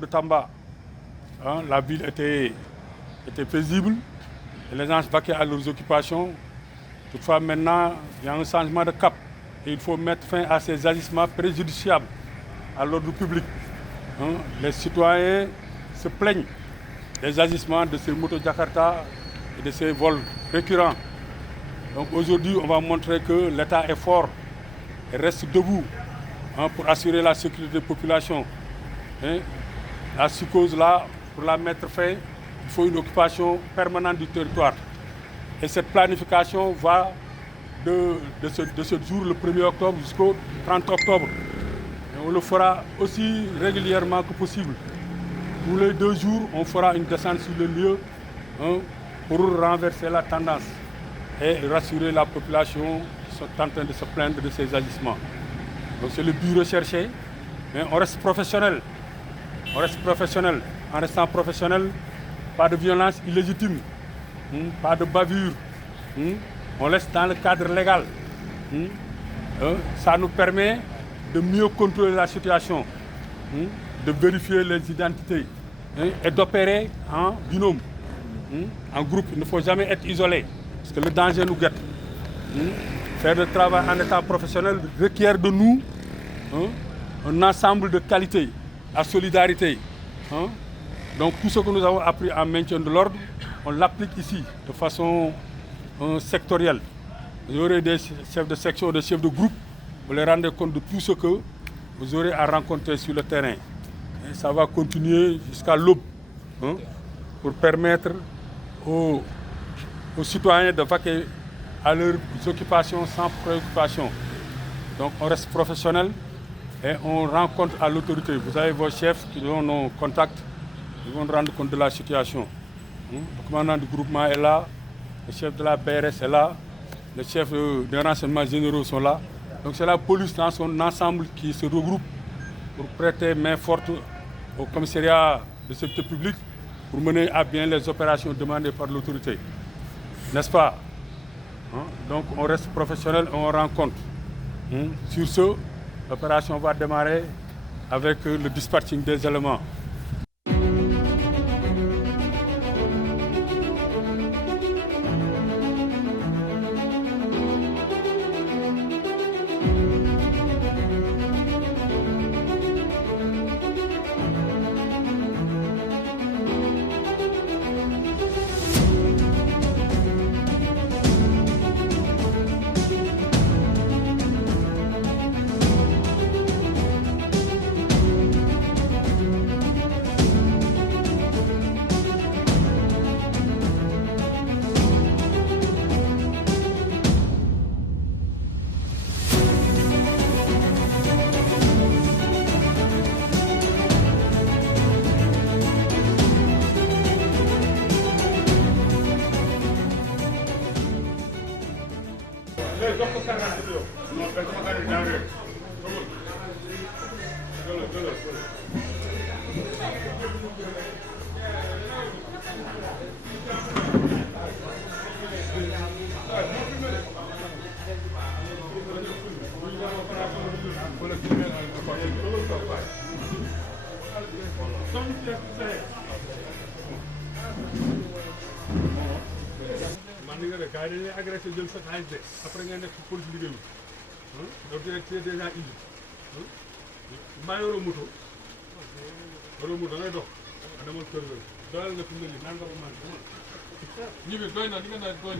de Tamba, hein, la ville était paisible, et les gens vaquaient à leurs occupations. Toutefois, maintenant, il y a un changement de cap et il faut mettre fin à ces agissements préjudiciables à l'ordre public. Hein. Les citoyens se plaignent des agissements de ces motos Jakarta et de ces vols récurrents. Donc aujourd'hui, on va montrer que l'État est fort et reste debout, hein, pour assurer la sécurité des populations. Hein. À ce cause-là, pour la mettre fin, il faut une occupation permanente du territoire. Et cette planification va de ce jour, le 1er octobre, jusqu'au 30 octobre. Et on le fera aussi régulièrement que possible. Tous les 2 jours, on fera une descente sur le lieu, hein, pour renverser la tendance et rassurer la population qui sont en train de se plaindre de ces agissements. Donc c'est le but recherché, mais on reste professionnel. On reste professionnel. En restant professionnel, pas de violence illégitime, pas de bavure. On laisse dans le cadre légal. Ça nous permet de mieux contrôler la situation, de vérifier les identités, et d'opérer en binôme, en groupe. Il ne faut jamais être isolé, parce que le danger nous guette. Faire le travail en état professionnel requiert de nous, un ensemble de qualités, la solidarité. Donc tout ce que nous avons appris en maintien de l'ordre, on l'applique ici de façon sectorielle. Vous aurez des chefs de section, des chefs de groupe, vous les rendez compte de tout ce que vous aurez à rencontrer sur le terrain. Et ça va continuer jusqu'à l'aube, pour permettre aux citoyens de vaquer à leurs occupations sans préoccupation. Donc on reste professionnel et on rend compte à l'autorité. Vous avez vos chefs qui ont nos contacts, ils vont rendre compte de la situation. Le commandant du groupement est là, le chef de la BRS est là, les chefs des renseignements généraux sont là. Donc c'est la police dans son ensemble qui se regroupe pour prêter main forte au commissariat de sécurité publique pour mener à bien les opérations demandées par l'autorité. N'est-ce pas? Donc on reste professionnel et on rend compte. Sur ce, l'opération va démarrer avec le dispatching des éléments. gars yi dañ lay agressé jël sa xaalis de après nga nekk police liggéeyu donc tu es déjà indi mbaa yoroo moto da ngay dox a demal kër ga doyal nga fi mu ne nii naan nga ko man ñibbi doy na li nga naan doy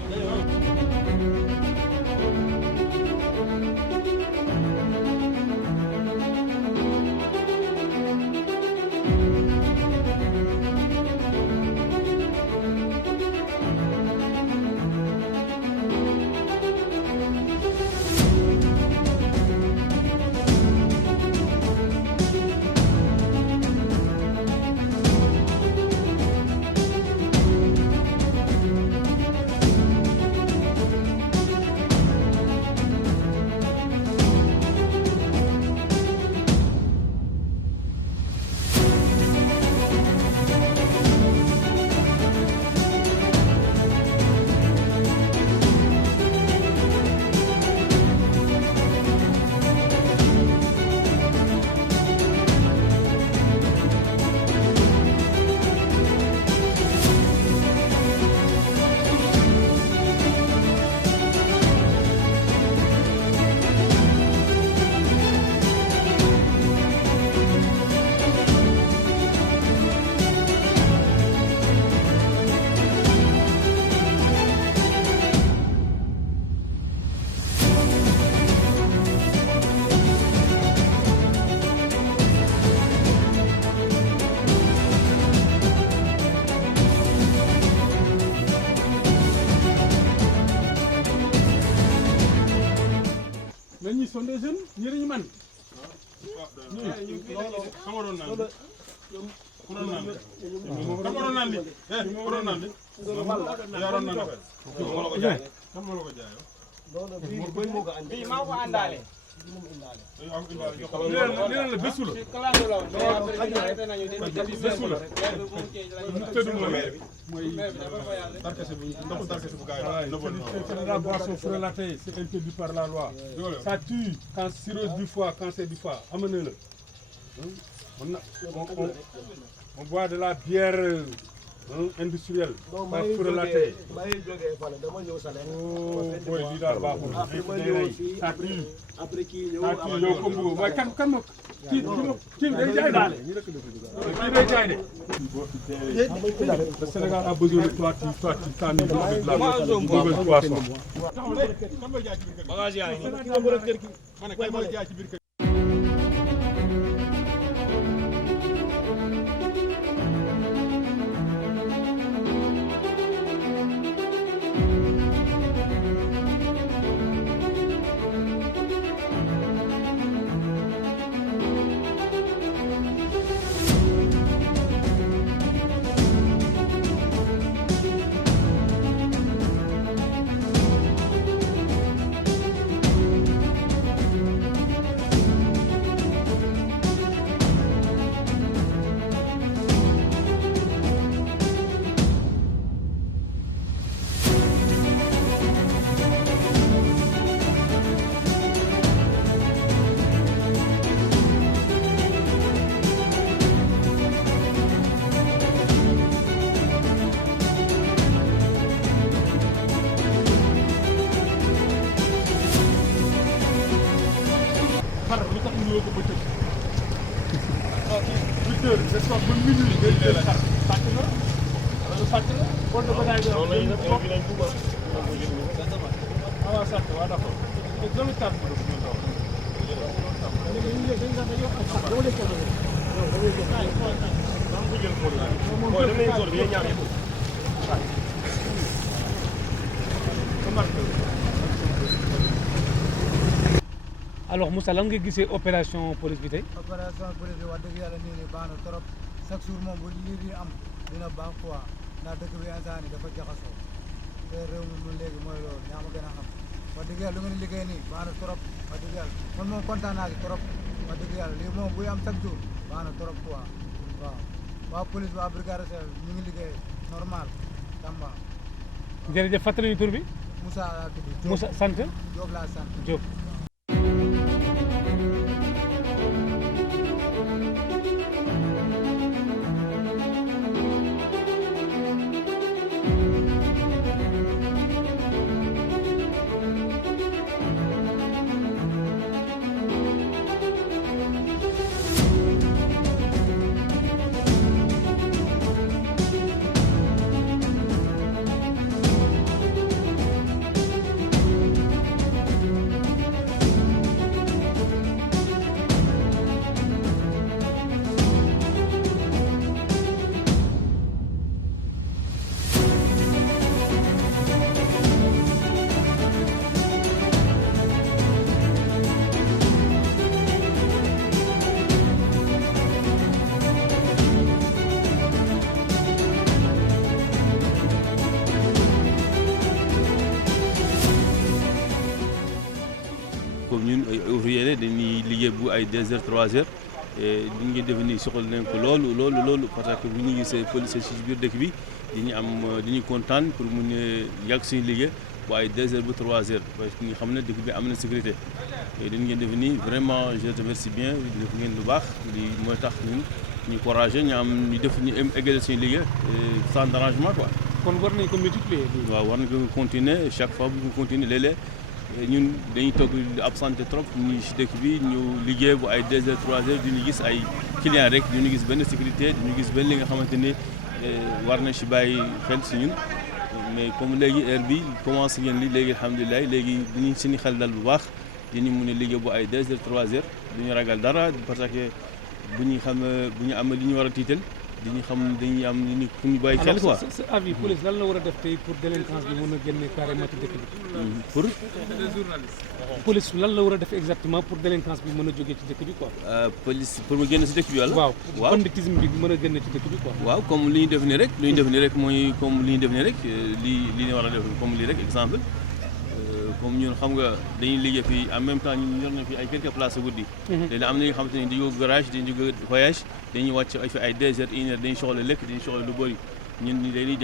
sont des jeunes ñii lañu man la bésu la c'est la boisson frelatée, c'est interdit par la loi. Ça tue quand cirrhose du foie, cancer du foie. Amenez-le. On boit de la bière industrielle, pas frelatée. Oh, boy, dis là, bah, ça tue. Après qui le Sénégal a besoin de toi, tu t'en es de la mauvaise poisson. Alors Moussa lan nga gisee opération police bi tey. opération police bi wax dëgg yàlla nii nii baax na trop chaque jour moom bu lii di am dina baax quoi ndax dëkk bi instant nii dafa jaxasoo te réew mi mu léegi mooy loolu ñaa ma gën a xam wax dëgg yàlla lu ngeen liggéey nii baax na trop wax dëgg yàlla man moom kontaan naa ci trop wax dëgg yàlla lii moom buy am chaque jour baax na trop quoi waaw waa police waa brigade ñu ngi liggéey normal Tamba. jërëjëf fàttali ñu tur bi. Moussa laa tudd. Moussa sant. Diop laa sant. Diop. comme ñun ay ouvrier dañuy liggéey bu ay 2 heures 3 heures et li ngeen def nii soxla nañ ko loolu parce que bu ñu gisee police ci biir dëkk bi dañuy kontaan pour mun a yàgg suñu liggéey bu ay 2 heures ba 3 heures parce que ñu xam ne dëkk bi am na sécurité et dañ ngeen def nii vraiment je te remercie bien def ngeen lu baax lii mooy tax ñun ñu courageux ñu def ñu égaler suñu liggéey sans dérangement quoi. kon war nañ ko multiplier. waaw war nañ ko continuer chaque fois bu ñu continuer léeg-léeg ñun dañuy toog absenté trop ñu si dëkk bi ñu liggéey bu ay 2 heures 3 heures du ñu gis ay clients rek du ñu gis benn sécurité du ñu gis benn li nga xamante ni war nañ si bàyyi xel si ñun mais comme léegi heure bi commencé ngeen li léegi alhamdulilah léegi dañuy suñu xel dal bu baax dañuy mun a liggéey bu ay 2 heures 3 heures du ñu ragal dara parce que bu ñu am li ñu war a tiital dañuy xam dañuy am ni fu ñu bàyyi xel quoi. alors sa avis police lan la war a def tey pour délinquance bi mën a génne carrément ci dëkk bi. pour. police lan la war a def exactement pour délinquance bi mën a jógee ci dëkk bi quoi. police pour mu génn si dëkk bi wala. waaw banditisme bi mën a génn ci dëkk bi quoi. waaw comme li ñu def nii rek li ñu def nii rek mooy comme li ñu def nii rek li ñu war a def comme lii rek exemple. comme ñun xam nga dañuy liggéey fii en même temps ñun yor nañ fi ay quelques places guddi. léegi am na ñoo xamante ni dañuy jóg garage dañuy jóg voyage dañuy wàcc ay fi ay 2 heures 1 heure dañuy soxla lekk dañuy soxla lu bëri ñun dañuy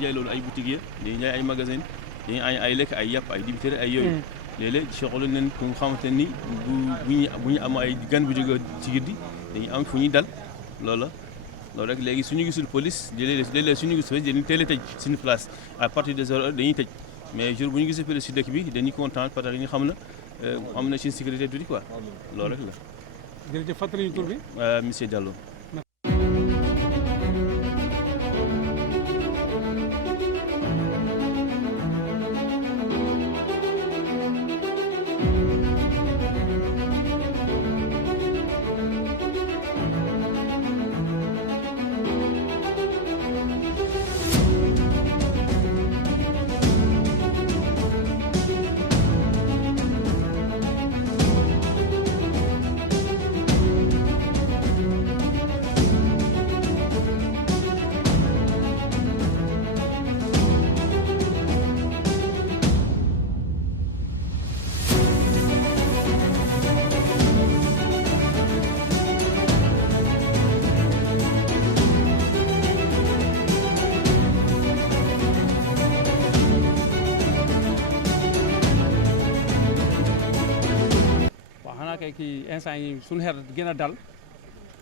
jaay loolu ay boutiquier dañuy jaay ay magasin dañuy ay lekk ay yàpp ay dibiteri ay yooyu. léeg-léeg soxla nañ ku nga xamante ni bu ñu am ay gan bu jóge ci guddi dañuy am fu ñuy dal loolu rek léegi suñu gisul police léeg-léeg suñu gisul police dañuy teel a tëj suñu place à partir de 0 heure dañuy tëj. mais jour bu ñu gisee police si dëkk bi dañuy kontaan parce que ñu xam na am na ci sécurité tuuti quoi loolu rek la. jërëjëf fàttali ñu tur bi. monsieur Diallo. kii instant yi suñu xel gën a dal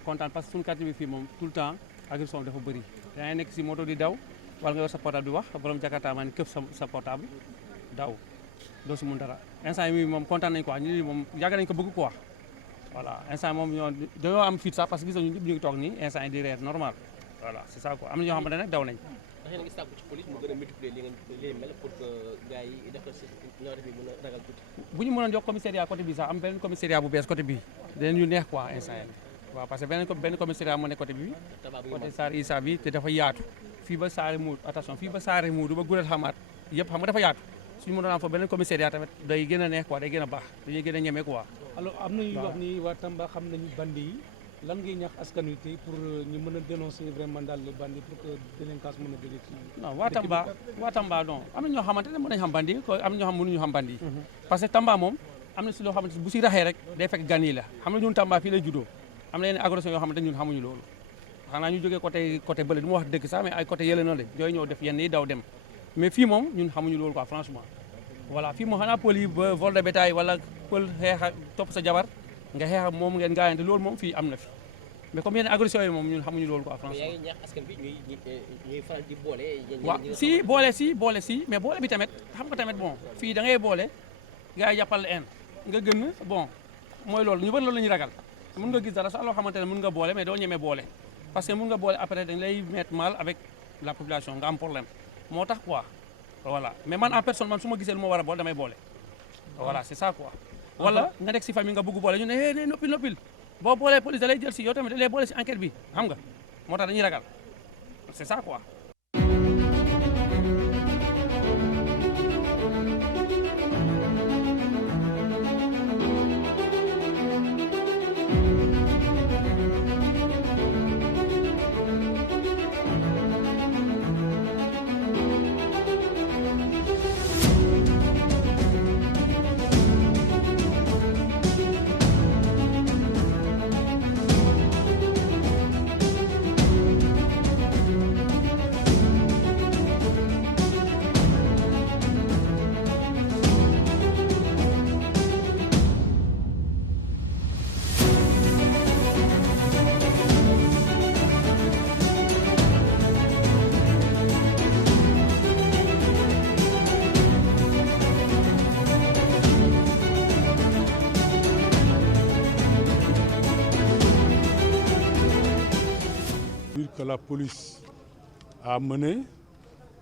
kontaan parce que suñu quartier bi fii moom tout le temps agression dafa bëri da ngay nekk si moto di daw wala nga yor sa portable di wax borom jakarta maa ni këf sa portable daw doo si mun dara instant yi moom kontaan nañ quoi ñu moom yàgg nañ ko bëgg quoi voilà instant moom dañoo am fit sax parce que gis nañu ñëpp ñu ngi toog nii instant yi di reer normal voilà c'est ça quoi am na ñoo xamante ne daw nañ. ndax yéen a ngi sàkku ci police mu gën a multiplier li mel pour que gars yi def nawet bi mën a ragal tuuti. bu ñu mënoon jox commissariat côté bi sax am benn commissariat bu bees côté bi dinañ ñu neex quoi instant yi waaw parce que benn commissariat moo nekk côté bi côté Saare Issa bi te dafa yaatu fii ba Saare Mood attention fii ba Saare Mood ba Gurel Xamaat yëpp xam nga dafa yaatu suñu mënoon am fa benn commissariat tamit day gën a neex quoi day gën a baax dañuy gën a ñeme quoi. alors am na ñuy wax ni waa Tamba xam nañu bandi yi lan ngay ñaax askan wi tey pour ñu mën a dénoncer vraiment daal les bandits pour que délinquance mën a jóge ci. non waa Tamba non am na ñoo xamante ne mën nañu xam bandi ko am na ñoo xam mënuñu xam bandi parce que Tamba moom am na si loo xamante bu si raxee rek day fekk gan yi la xam na ñun Tamba fii lay juddoo am na yenn agression yoo xamante ñun xamuñu loolu xanaa ñu jógee côté bële du ma wax dëkk sax mais ay côté yële na le yooyu ñëw def yenn yi daw dem mais fii moom ñun xamuñu loolu quoi franchement voilà fii moom xanaa pël yi ba vol de bétail wala pël xeex topp sa jabar nga xeex moom ngeen gaayante loolu moom fii am na fi mais comme yenn agression yi moom ñun xamuñu loolu quoi franchement. yaa ngi ñaax askan bi ñuy faral di boole. waaw boole si mais boole bi tamit xam nga tamit bon fii da ngay boole gars yi jàppal en nga gën bon mooy loolu ñu bëri loolu la ñuy ragal mën nga gis dara sax loo xamante ne mën nga boole mais doo ñemee boole parce que mën nga boole après dañ lay mettre mal avec la population nga am problème moo tax quoi voilà mais man en personne man su ma gisee lu ma war a boole damay boole voilà c'est ça quoi. wala nga nekk si famille nga bëgg boole ñu ne ne noppil boo boolee police da lay jël si yow tamit da lay boole si enquête bi xam nga moo tax dañuy ragal c'est ça quoi. Que la police a mené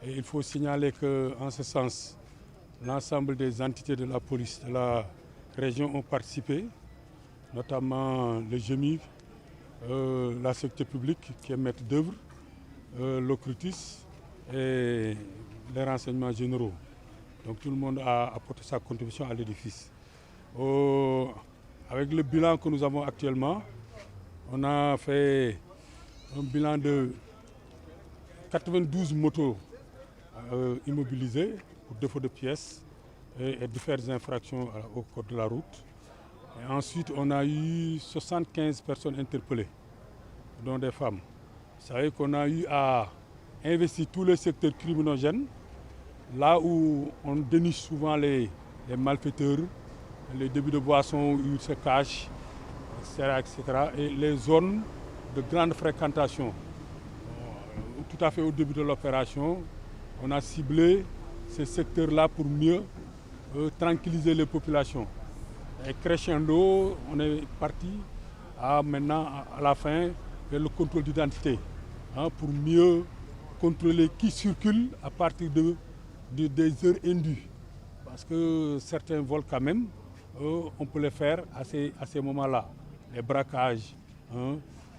et il faut signaler qu'en ce sens l'ensemble des entités de la police de la région ont participé, notamment le GEMIV, la sécurité publique qui est maître d'œuvre, l'OCRTIS et les renseignements généraux. Donc tout le monde a apporté sa contribution à l'édifice. Avec le bilan que nous avons actuellement, on a fait un bilan de 92 motos immobilisées pour défaut de pièces et différentes infractions au code de la route. Et ensuite, on a eu 75 personnes interpellées, dont des femmes. Vous savez qu'on a eu à investir tous les secteurs criminogènes, là où on déniche souvent les malfaiteurs, les débits de boissons où ils se cachent, etc. Et les zones de grande fréquentation. Tout à fait au début de l'opération, on a ciblé ces secteurs-là pour mieux tranquilliser les populations. Et crescendo, on est parti maintenant à la fin vers le contrôle d'identité, pour mieux contrôler qui circule à partir des heures indues. Parce que certains vols quand même, on peut les faire à ces moments-là. Les braquages,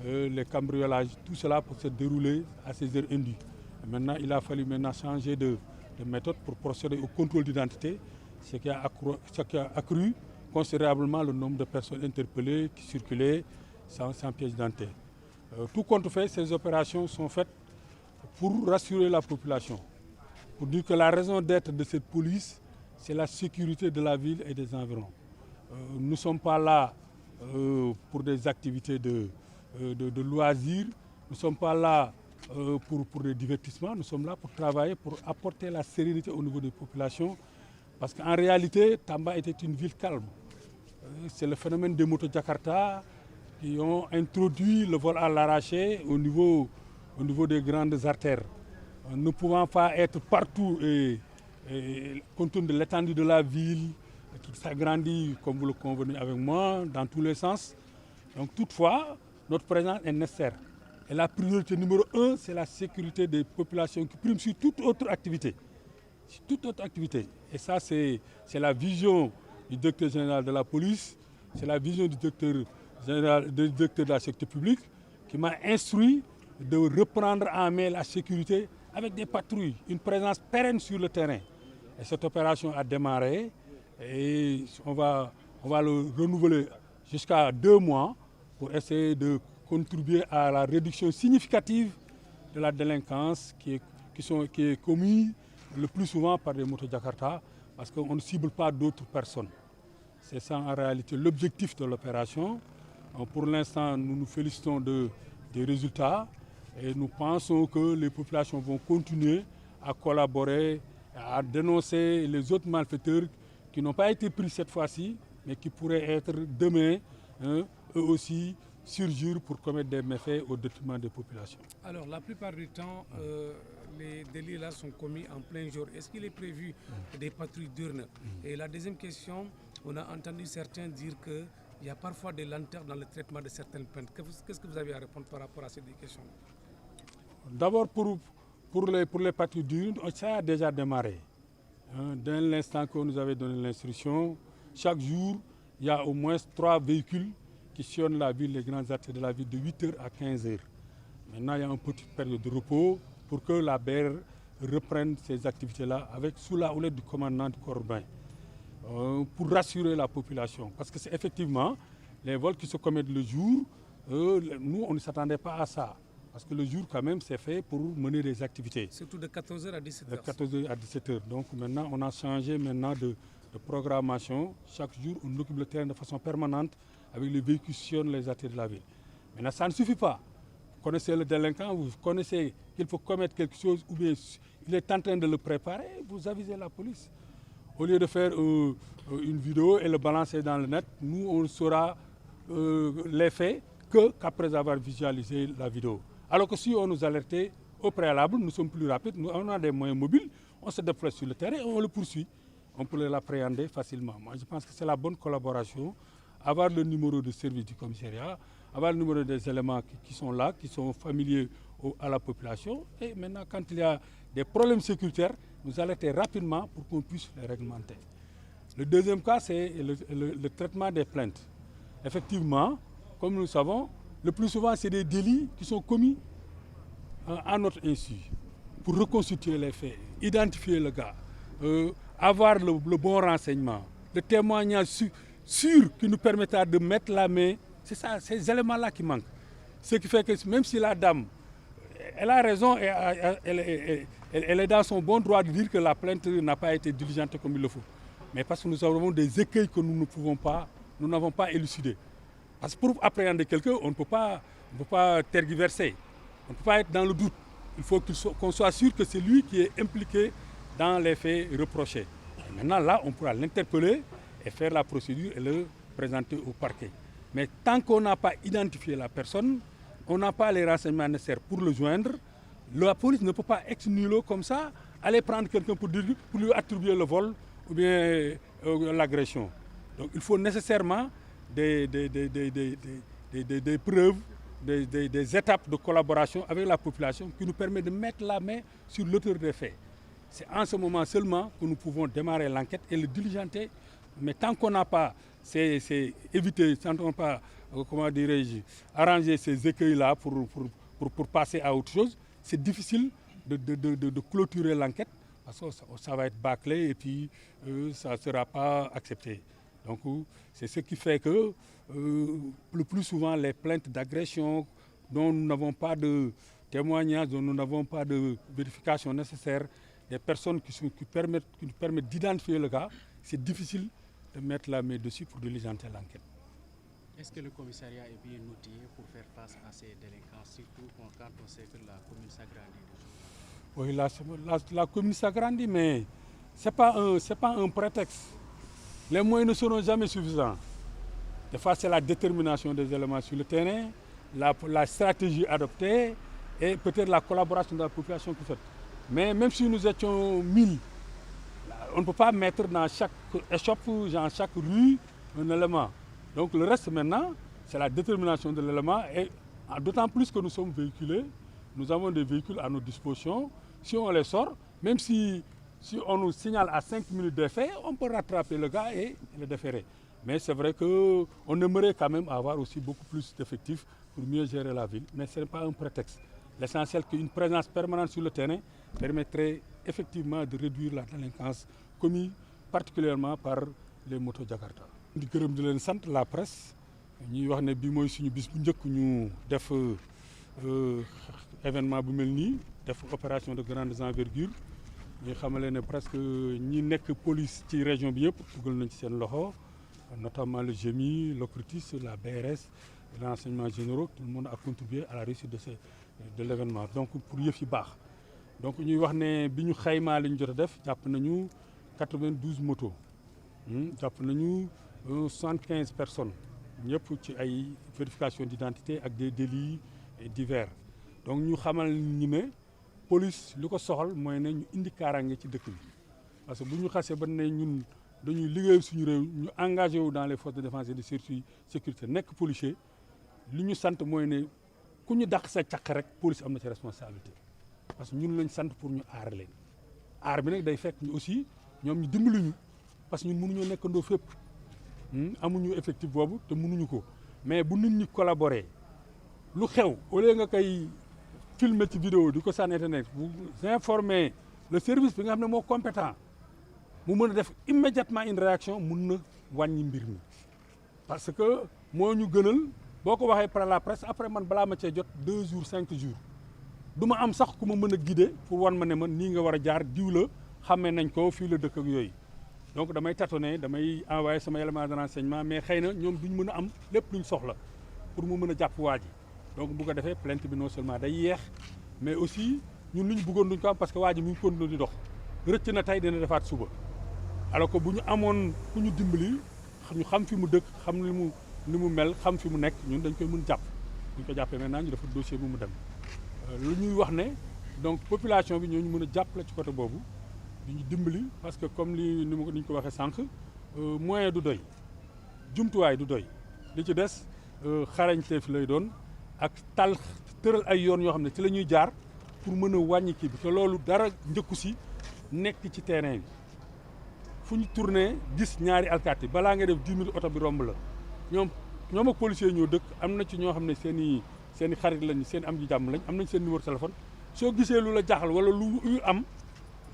les cambriolages, tout cela peut se dérouler à ces heures indues. Et maintenant, il a fallu changer de méthode pour procéder au contrôle d'identité, ce qui a accru considérablement le nombre de personnes interpellées qui circulaient sans pièce d'identité. Tout compte fait, ces opérations sont faites pour rassurer la population, pour dire que la raison d'être de cette police, c'est la sécurité de la ville et des environs. Nous ne sommes pas là pour des activités de loisirs, nous ne sommes pas là pour des divertissements, nous sommes là pour travailler, pour apporter la sérénité au niveau des populations. Parce qu'en réalité, Tamba était une ville calme. C'est le phénomène des motos Jakarta qui ont introduit le vol à l'arraché au niveau des grandes artères. Nous ne pouvons pas être partout compte tenu de l'étendue de la ville qui s'agrandit, comme vous le convenez avec moi, dans tous les sens. Donc toutefois, notre présence est nécessaire. Et la priorité numéro 1, c'est la sécurité des populations qui prime sur toute autre activité. Et ça, c'est la vision du directeur général de la police, c'est la vision du directeur de la sécurité publique qui m'a instruit de reprendre en main la sécurité avec des patrouilles, une présence pérenne sur le terrain. Et cette opération a démarré et on va le renouveler jusqu'à 2 mois pour essayer de contribuer à la réduction significative de la délinquance qui est commise le plus souvent par des motos Jakarta parce qu'on ne cible pas d'autres personnes. C'est ça en réalité l'objectif de l'opération. Pour l'instant, nous nous félicitons des résultats et nous pensons que les populations vont continuer à collaborer, à dénoncer les autres malfaiteurs qui n'ont pas été pris cette fois-ci, mais qui pourraient être demain, eux aussi, surgir pour commettre des méfaits au détriment des populations. Alors, la plupart du temps, les délits là sont commis en plein jour. Est-ce qu'il est prévu des patrouilles diurnes? Et la deuxième question, on a entendu certains dire qu'il y a parfois des lenteurs dans le traitement de certaines plaintes. Qu'est-ce que vous avez à répondre par rapport à ces deux questions? D'abord, pour les patrouilles diurnes, ça a déjà démarré. Dès l'instant que nous avez donné l'instruction, chaque jour, il y a au moins 3 véhicules qui sillonnent la ville, les grandes artères de la ville, de 8h à 15h. Maintenant, il y a une petite période de repos pour que la BR reprenne ces activités-là sous la houlette du commandant du corps urbain, pour rassurer la population. Parce que c'est effectivement les vols qui se commettent le jour, nous, on ne s'attendait pas à ça. Parce que le jour, quand même, c'est fait pour mener des activités. Surtout de 14h à 17h. De 14h à 17h. Donc maintenant, on a changé de programmation. Chaque jour, on occupe le terrain de façon permanente avec les véhicules qui sillonnent les artères de la ville. Maintenant, ça ne suffit pas. Vous connaissez le délinquant, vous connaissez qu'il faut commettre quelque chose ou bien il est en train de le préparer, vous avisez la police. Au lieu de faire une vidéo et le balancer dans le net, nous, on saura les faits qu'après avoir visualisé la vidéo. Alors que si on nous alertait au préalable, nous sommes plus rapides, on a des moyens mobiles, on se déploie sur le terrain et on le poursuit. On peut l'appréhender facilement. Moi, je pense que c'est la bonne collaboration. Avoir le numéro de service du commissariat, avoir le numéro des éléments qui sont là, qui sont familiers à la population. Et maintenant, quand il y a des problèmes sécuritaires, nous alerter rapidement pour qu'on puisse les réglementer. Le deuxième cas, c'est le traitement des plaintes. Effectivement, comme nous le savons, le plus souvent c'est des délits qui sont commis à notre insu, pour reconstituer les faits, identifier le gars, avoir le bon renseignement, le témoignage sûr qui nous permettra de mettre la main. C'est ça, ces éléments-là qui manquent. Ce qui fait que même si la dame, elle a raison, elle est dans son bon droit de dire que la plainte n'a pas été diligentée comme il le faut. Mais parce que nous avons des écueils que nous n'avons pas élucidés. Parce que pour appréhender quelqu'un, on ne peut pas tergiverser. On ne peut pas être dans le doute. Il faut qu'on soit sûr que c'est lui qui est impliqué dans les faits reprochés. Et maintenant, là, on pourra l'interpeller et faire la procédure et le présenter au parquet. Mais tant qu'on n'a pas identifié la personne, on n'a pas les renseignements nécessaires pour le joindre, la police ne peut pas ex nihilo comme ça aller prendre quelqu'un pour lui attribuer le vol ou bien l'agression. Donc il faut nécessairement des preuves, des étapes de collaboration avec la population qui nous permettent de mettre la main sur l'auteur des faits. C'est en ce moment seulement que nous pouvons démarrer l'enquête et le diligenter. Mais tant qu'on n'a pas évité, tant qu'on n'a pas, comment dirais-je, arrangé ces écueils-là pour passer à autre chose, c'est difficile de clôturer l'enquête parce que ça va être bâclé et puis ça ne sera pas accepté. Donc c'est ce qui fait que le plus souvent les plaintes d'agression dont nous n'avons pas de témoignages, dont nous n'avons pas de vérification nécessaire, des personnes qui nous permettent d'identifier le cas, c'est difficile de mettre la main dessus pour diligenter l'enquête. Est-ce que le commissariat est bien outillé pour faire face à ces délinquants, surtout quand on sait que la commune s'agrandit? Oui, la commune s'agrandit, mais ce n'est pas un prétexte. Les moyens ne seront jamais suffisants. Des fois, c'est la détermination des éléments sur le terrain, la stratégie adoptée et peut-être la collaboration de la population qui fait. Mais même si nous étions 1000, on ne peut pas mettre dans chaque échoppe, dans chaque rue, un élément. Donc le reste maintenant, c'est la détermination de l'élément et d'autant plus que nous sommes véhiculés, nous avons des véhicules à notre disposition. Si on les sort, même si on nous signale à 5 minutes d'effet, on peut rattraper le gars et le déférer. Mais c'est vrai qu'on aimerait quand même avoir aussi beaucoup plus d'effectifs pour mieux gérer la ville. Mais ce n'est pas un prétexte. L'essentiel qu'une présence permanente sur le terrain permettrait effectivement de réduire la délinquance commise particulièrement par les motos Jakarta. di gërëm di leen sant la presse ñuy wax ne bii mooy suñu bis bu njëkk ñu def événement bu mel nii def opération de grande envergure ñu xamale ne presque ñi nekk police ci région bi yëpp dugal nañ ci seen loxo notamment le GMI, l'OCRTIS, la BRS, les renseignements généraux, tout le monde a contribué à la réussite de l'événement. Donc pour yëf yi baax donc ñuy wax ne bi ñu xaymaa li ñu jot a def jàpp nañu 92 motos jàpp nañu 75 personnes ñëpp ci ay vérification d'identité ak des délits divers donc ñu xamal ñi ne police li ko soxal mooy ne ñu indi kaaraange ci dëkk bi parce que bu ñu xasee ba ne ñun dañuy liggéey suñu réew ñu engagé wu dans les forces de défense et de sécurité nekk policier li ñu sant mooy ne ku ñu dàq sa caq rek police am na ci responsabilité parce que ñun lañ sant pour ñu aar leen aar bi nag day fekk ñu aussi ñoom ñu dimbali ñu parce que ñun mënuñoo nekkandoo fépp amuñu effectif boobu te mënuñu ko mais bu nit ñi collaborer lu xew au lieu nga koy filmer ci vidéo di ko sànni internet vous informer le service bi nga xam ne moo compétent mu mën a def immédiatement une réaction mun na wàññi mbir mi parce que moo ñu gënal boo ko waxee par la presse après man balaa ma cee jot 2 jours 5 jours du ma am sax ku ma mën a guider pour wan ma ne man nii nga war a jaar diw la xamee nañ ko fii la dëkk ak yooyu donc damay tâtonner damay envoyer sama élément de renseignement mais xëy na ñoom duñ mën a am lépp luñ soxla pour mu mën a jàpp waa ji donc bu ko defee plainte bi non seulement day yeex mais aussi ñun lu ñu bëggoon duñ ko am parce que waa ji mu ngi continuer di dox rëcc na tey dina defaat suba alors que bu ñu amoon ku ñu dimbali ñu xam fi mu dëkk xam ni mu mel xam fi mu nekk ñun dañ koy mën jàpp buñ ko jàppee maintenant ñu dafa dossier bu mu dem lu ñuy wax ne donc population bi ñooñu mën a jàppale ci côté boobu di ñu dimbali parce que comme ni ñu ko waxee sànq moyen du doy jumtuwaay du doy li ci des xarañteef lay doon ak tëral ay yoon yoo xam ne ci la ñuy jaar pour mën a wàññi kii bi te loolu dara njëkku si nekk ci terrain bi fu ñu tourné gis ñaari alkaati balaa nga def 10 minutes oto bi romb la ñoom ñoom ak policiers ñoo dëkk am na ci ñoo xam ne seen i xarit lañ seen am ji jàmm lañ am nañ seen numéro téléphone soo gisee lu la jaaxal wala lu am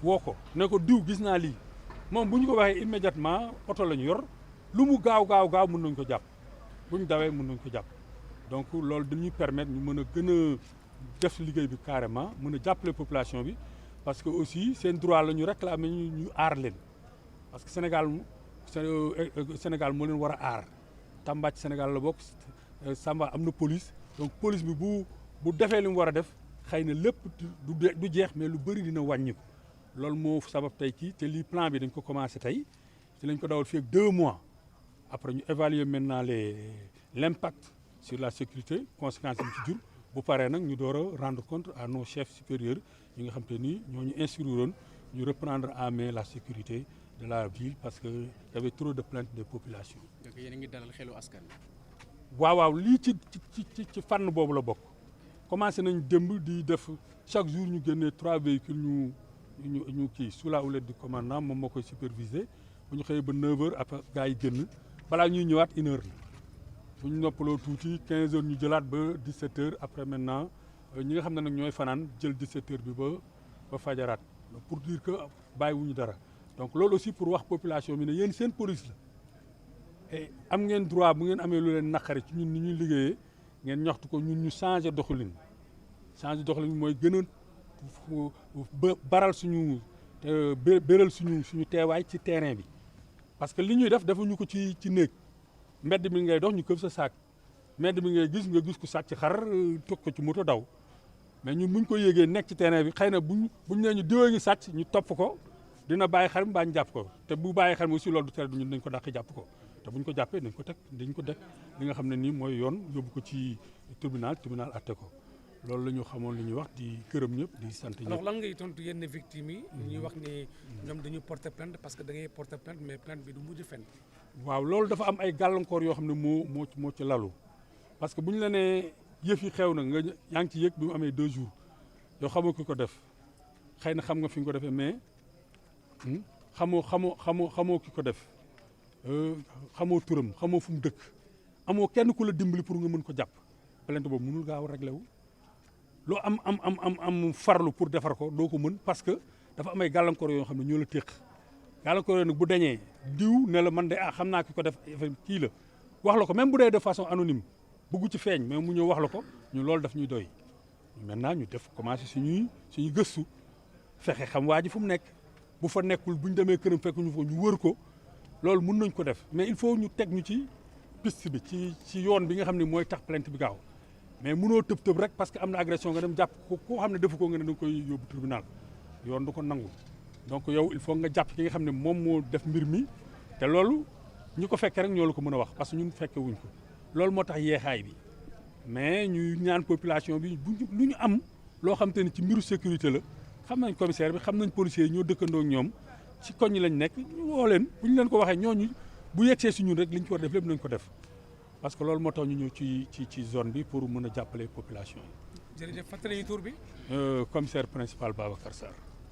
woo ko ne ko diw gis naa lii moom bu ñu ko waxee immédiatement oto la ñu yor lu mu gaaw mën nañ ko jàpp bu ñu dawee mën nañ ko jàpp donc loolu dañuy permettre ñu mën a gën a def liggéey bi carrément mën a jàppale population bi parce que aussi seen droit la ñu réclamer ñu aar leen parce que Sénégal moo leen war a aar Tamba ci Sénégal la bokk Samba am na police donc police bi bu defee li mu war a def xëy na lépp du jeex mais lu bëri dina wàññiku loolu moo sabab tey kii te lii plan bi dañ ko commencé tey ci lañ ko dawal fii ak 2 mois après ñu évaluer maintenant l'impact sur la sécurité conséquences yi mu ci jur bu paree nag ñu door a rendre compte à nos chefs supérieurs ñi nga xam te ni ñoo ñu instruiroon ñu reprendre en main la sécurité de la ville parce que y avait trop de plaintes des populations. donc yéen a ngi dalal xelu askan wi. waaw lii ci fànn boobu la bokk commencé nañ démb di def chaque jour ñu génnee 3 véhicules ñu kii sous la houlette du commandant moom moo koy superviser bu ñu xëyee ba 9h après gars yi génn balaa ñuy ñëwaat 1h la bu ñu noppaloo tuuti 15h ñu jëlaat ba 17h après maintenant ñi nga xam ne nag ñooy fanaan jël 17h bi ba fajaraat pour dire que bàyyiwuñu dara donc loolu aussi pour wax population bi ne yéen seen police la et am ngeen droit bu ngeen amee lu leen naqari ci ñun ni ñuy liggéeyee ngeen ñaxtu ko ñun ñu changé doxalin mooy gën a baral suñu béral suñu teewaay ci terrain bi parce que li ñuy def defuñu ko ci néeg mbedd mi ngay dox ñu këf sa saak mbedd mi ngay gis nga gis ko sàcc xar toog ko ci moto daw mais ñun buñ ko yéegee nekk ci terrain bi xëy na buñ nee ñu diwee ngi sàcc ñu topp ko dina bàyyi xar mi mbaa ñu jàpp ko te bu bàyyi xar mi aussi loolu du tere ñun dañ ko dàq jàpp ko te buñ ko jàppee dañ ko teg li nga xam ne nii mooy yoon yóbbu ko ci tribunal atte ko loolu la ñu xamoon li ñuy wax di gërëm ñëpp di sant ñëpp. alors lan ngay tontu yenn victimes yi ñuy wax ni ñoom dañu porter plainte parce que da ngay porter plainte mais plainte bi du mujj fenn. waaw loolu dafa am ay gàllankoor yoo xam ne moo ci lalu parce que bu ñu la nee yëf yi xew na nga yaa ngi ci yëg bi mu amee 2 jours yow xamoo ki ko def xëy na xam nga fi nga ko defee mais xamoo ki ko def xamoo turam xamoo fu mu dëkk amoo kenn ku la dimbali pour nga mën ko jàpp plainte boobu mënul gaaw a réglé wu. loo am farlu pour defar ko doo ko mën parce que dafa am ay gàllankoor yoo xam ne ñoo la téq gàllankoor yooyu nag bu dañee diw ne la man de xam naa ki ko def kii la wax la ko même bu dee de façon anonyme bëggu ci feeñ mais mu ñëw wax la ko ñu loolu daf ñuy doy maintenant ñu def commencé suñu gëstu fexe xam waa ji fu mu nekk bu fa nekkul bu ñu demee këram fekk ñu fa ñu wër ko loolu mun nañ ko def mais il faut ñu teg ñu ci piste bi ci yoon bi nga xam ne mooy tax plainte bi gaaw mais munoo tëb rek parce que am na agression nga dem jàpp ko koo xam ne defu ko nga ne da nga koy yóbbu tribunal yoon du ko nangu donc yow il faut nga jàpp ki nga xam ne moom moo def mbir mi te loolu ñu ko fekkee rek ñoo la ko mën a wax parce que ñun fekke wuñ ko loolu moo tax yeexaay bi mais ñuy ñaan population bi lu ñu am loo xam te ne ci mbiru sécurité la xam nañ commissaire bi xam nañ policier yi ñoo dëkkandoo ak ñoom ci koñ ñi lañ nekk ñu woo leen bu ñu leen ko waxee ñooñu bu yegsee si ñun rek li ñu ko war def lépp nañ ko def parce que loolu moo tax ñu ñëw ci zone bi pour mën a jàppale population yi. jërëjëf fàttali ñu tur bi. Commissaire principal Babacar Sarr.